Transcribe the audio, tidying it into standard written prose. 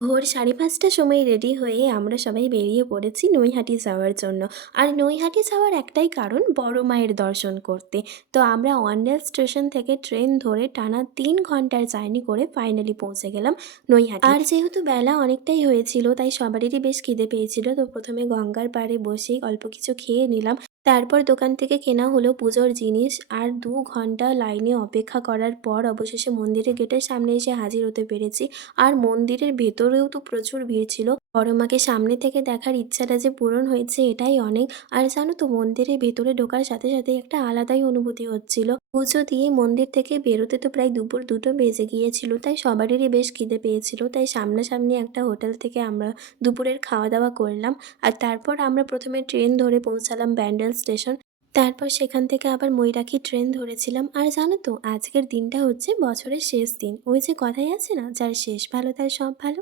ভোর ৫:৩০টার সময় রেডি হয়ে আমরা সবাই বেরিয়ে পড়েছি নৈহাটি যাওয়ার জন্য। আর নৈহাটি যাওয়ার একটাই কারণ, বড় মায়ের দর্শন করতে। তো আমরা ওয়ান্ডেল স্টেশন থেকে ট্রেন ধরে টানা ৩ ঘন্টার জার্নি করে ফাইনালি পৌঁছে গেলাম নৈহাটি। আর যেহেতু বেলা অনেকটাই হয়েছিল তাই সবারই বেশ খিদে পেয়েছিল। তো প্রথমে গঙ্গার পাড়ে বসেই অল্প কিছু খেয়ে নিলাম। তারপর দোকান থেকে কেনা হলো পুজোর জিনিস। আর ২ ঘন্টা লাইনে অপেক্ষা করার পর অবশেষে মন্দিরের গেটের সামনে এসে হাজির হতে পেরেছি। আর মন্দিরের ভেতরেও তো প্রচুর ভিড় ছিল। বড় মাকে সামনে থেকে দেখার ইচ্ছাটা যে পূরণ হয়েছে এটাই অনেক। আর জানো তো, মন্দিরের ভেতরে ঢোকার সাথে সাথে একটা আলাদাই অনুভূতি হচ্ছিল। পুজো দিয়ে মন্দির থেকে বেরোতে তো প্রায় দুপুর ২টো বেজে গিয়েছিল। তাই সবারই বেশ খিদে পেয়েছিল। তাই সামনাসামনি একটা হোটেল থেকে আমরা দুপুরের খাওয়া-দাওয়া করলাম। আর তারপর আমরা ১ম এ ট্রেন ধরে পৌঁছালাম ব্যান্ডেল স্টেশন। তারপর সেখান থেকে আবার ময়ূরাক্ষী ট্রেন ধরেছিলাম। আর জানো তো, আজকের দিনটা হচ্ছে বছরের শেষ দিন। ওই যে কথায় আছে না, যার শেষ ভালো তার সব ভালো।